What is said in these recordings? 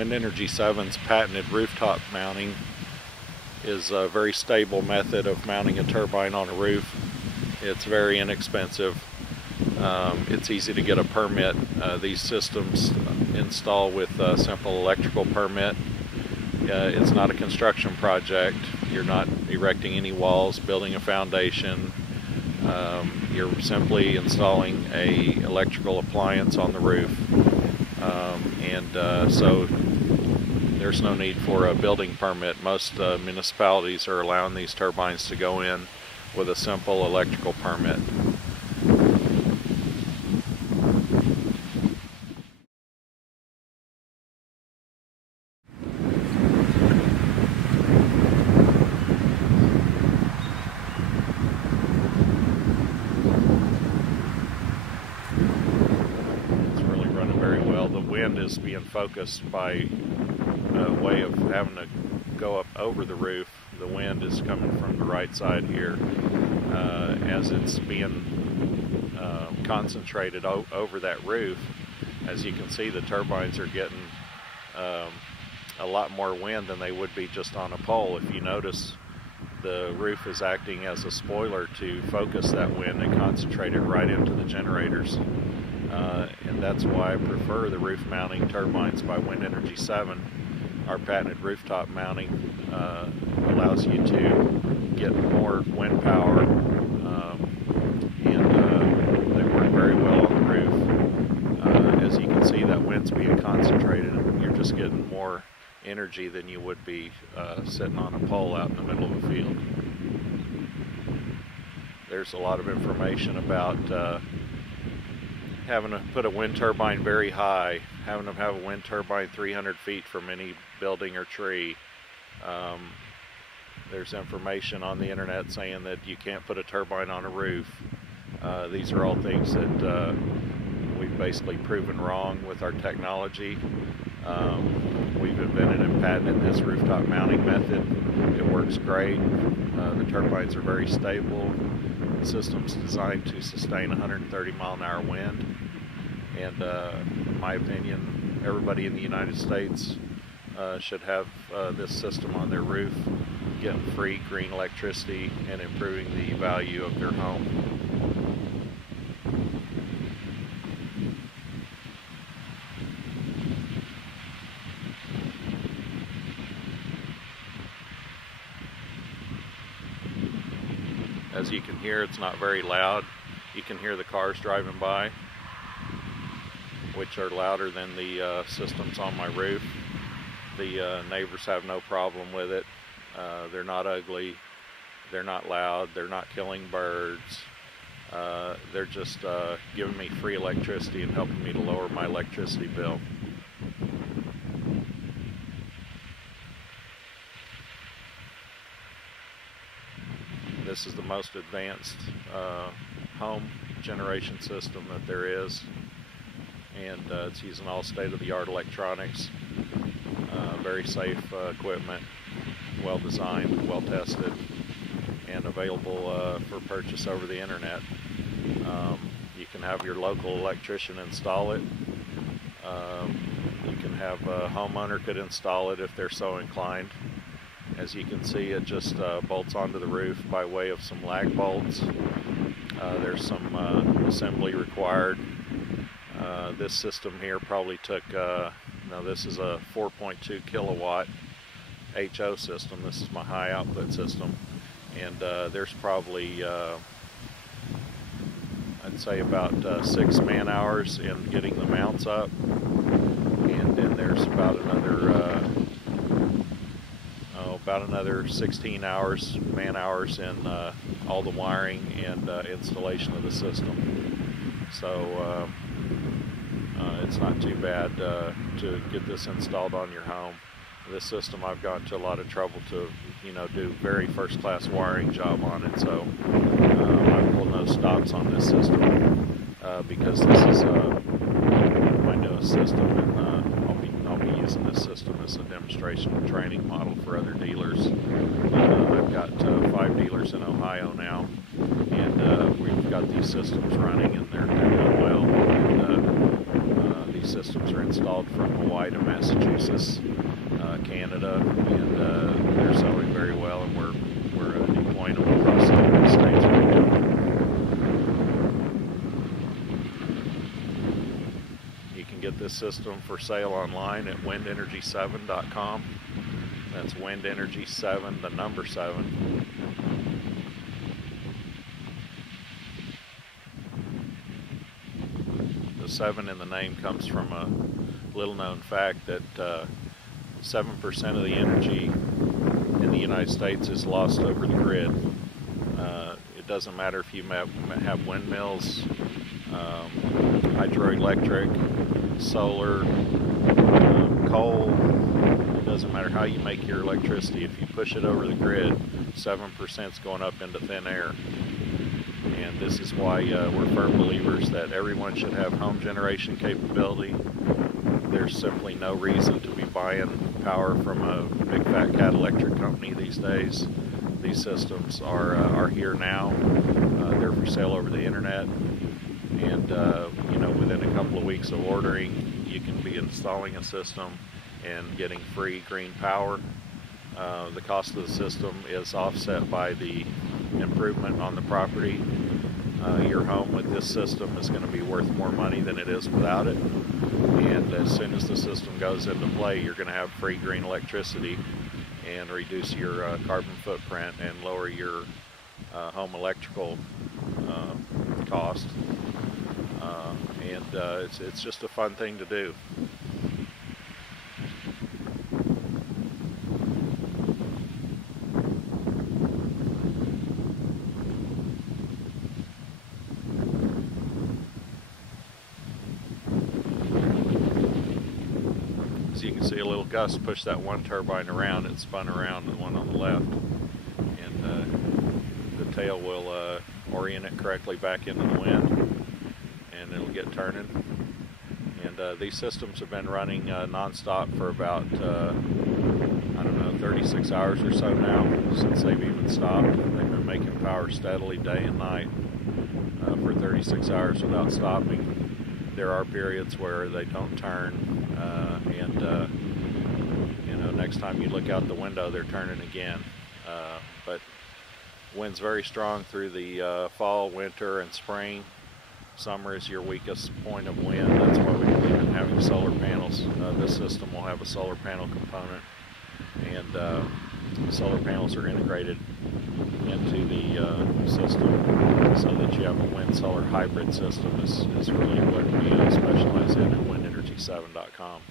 WindEnergy7's patented rooftop mounting is a very stable method of mounting a turbine on a roof. It's very inexpensive. It's easy to get a permit. These systems install with a simple electrical permit. It's not a construction project. You're not erecting any walls, building a foundation. You're simply installing a electrical appliance on the roof. So there's no need for a building permit. Most municipalities are allowing these turbines to go in with a simple electrical permit. The wind is being focused by way of having to go up over the roof. The wind is coming from the right side here as it's being concentrated over that roof. As you can see, the turbines are getting a lot more wind than they would be just on a pole. If you notice, the roof is acting as a spoiler to focus that wind and concentrate it right into the generators. And that's why I prefer the roof mounting turbines by WindEnergy7. Our patented rooftop mounting allows you to get more wind power, and they work very well on the roof. As you can see, that wind's being concentrated, and you're just getting more energy than you would be sitting on a pole out in the middle of a field. There's a lot of information about having to put a wind turbine very high, having to have a wind turbine 300 feet from any building or tree. There's information on the internet saying that you can't put a turbine on a roof. These are all things that we've basically proven wrong with our technology. We've invented and patented this rooftop mounting method. It works great. The turbines are very stable. The system's designed to sustain 130 mile-an-hour wind, and in my opinion, everybody in the United States should have this system on their roof, getting free green electricity and improving the value of their home. As you can hear, it's not very loud. You can hear the cars driving by, which are louder than the systems on my roof. The neighbors have no problem with it. They're not ugly, they're not loud, they're not killing birds. They're just giving me free electricity and helping me to lower my electricity bill. This is the most advanced home generation system that there is, and it's using all state-of-the-art electronics, very safe equipment, well designed, well tested, and available for purchase over the internet. You can have your local electrician install it. You can have a homeowner could install it if they're so inclined. As you can see, it just bolts onto the roof by way of some lag bolts. There's some assembly required. This system here probably took, now this is a 4.2 kilowatt HO system. This is my high output system. And there's probably, I'd say about 6 man hours in getting the mounts up. And then there's about another 16 man hours in all the wiring and installation of the system. So it's not too bad to get this installed on your home. This system, I've gone to a lot of trouble to, do very first-class wiring job on it. So I pull no stops on this system because this is my newest system, and I'll be using this system as a demonstration and training model for other dealers. I've got 5 dealers in Ohio now, and we've got these systems running, and they're doing well. And these systems are installed from Hawaii to Massachusetts, Canada, and they're selling very well, and we're deploying them across the United States right now. You can get this system for sale online at WindEnergy7.com. That's WindEnergy7, the number 7. The 7 in the name comes from a little known fact that 7% of the energy in the United States is lost over the grid. It doesn't matter if you have windmills, hydroelectric, solar, coal. It doesn't matter how you make your electricity. If you push it over the grid, 7% is going up into thin air. And this is why we're firm believers that everyone should have home generation capability. There's simply no reason to be buying power from a big fat cat electric company these days. These systems are here now. They're for sale over the internet, and you know, within a couple of weeks of ordering, you can be installing a system and getting free green power. The cost of the system is offset by the improvement on the property. Your home with this system is going to be worth more money than it is without it. And as soon as the system goes into play, you're going to have free green electricity and reduce your carbon footprint and lower your home electrical cost. It's just a fun thing to do. So you can see a little gust push that one turbine around. It spun around the one on the left, and the tail will orient it correctly back into the wind, and it'll get turning. And these systems have been running non-stop for about I don't know, 36 hours or so now since they've even stopped. They've been making power steadily day and night for 36 hours without stopping. There are periods where they don't turn, you know, next time you look out the window, they're turning again. But wind's very strong through the fall, winter, and spring. Summer is your weakest point of wind. That's why we believe in having solar panels. This system will have a solar panel component, and solar panels are integrated into the system so that you have a wind-solar hybrid system is really what we specialize in at WindEnergy7.com.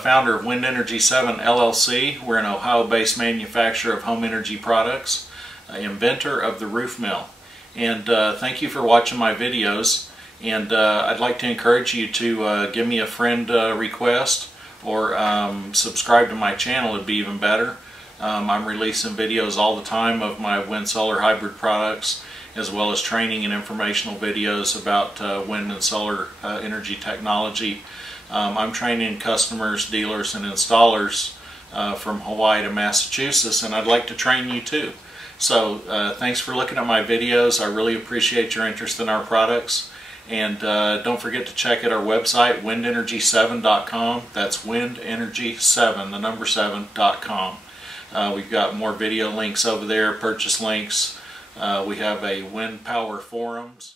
Founder of WindEnergy7 LLC. We're an Ohio-based manufacturer of home energy products, inventor of the roof mill. And thank you for watching my videos. And I'd like to encourage you to give me a friend request or subscribe to my channel. It'd be even better. I'm releasing videos all the time of my wind solar hybrid products, as well as training and informational videos about wind and solar energy technology. I'm training customers, dealers, and installers from Hawaii to Massachusetts, and I'd like to train you too. So thanks for looking at my videos. I really appreciate your interest in our products. And don't forget to check out our website, WindEnergy7.com. That's WindEnergy7, the number 7.com. We've got more video links over there, purchase links. We have a wind power forums.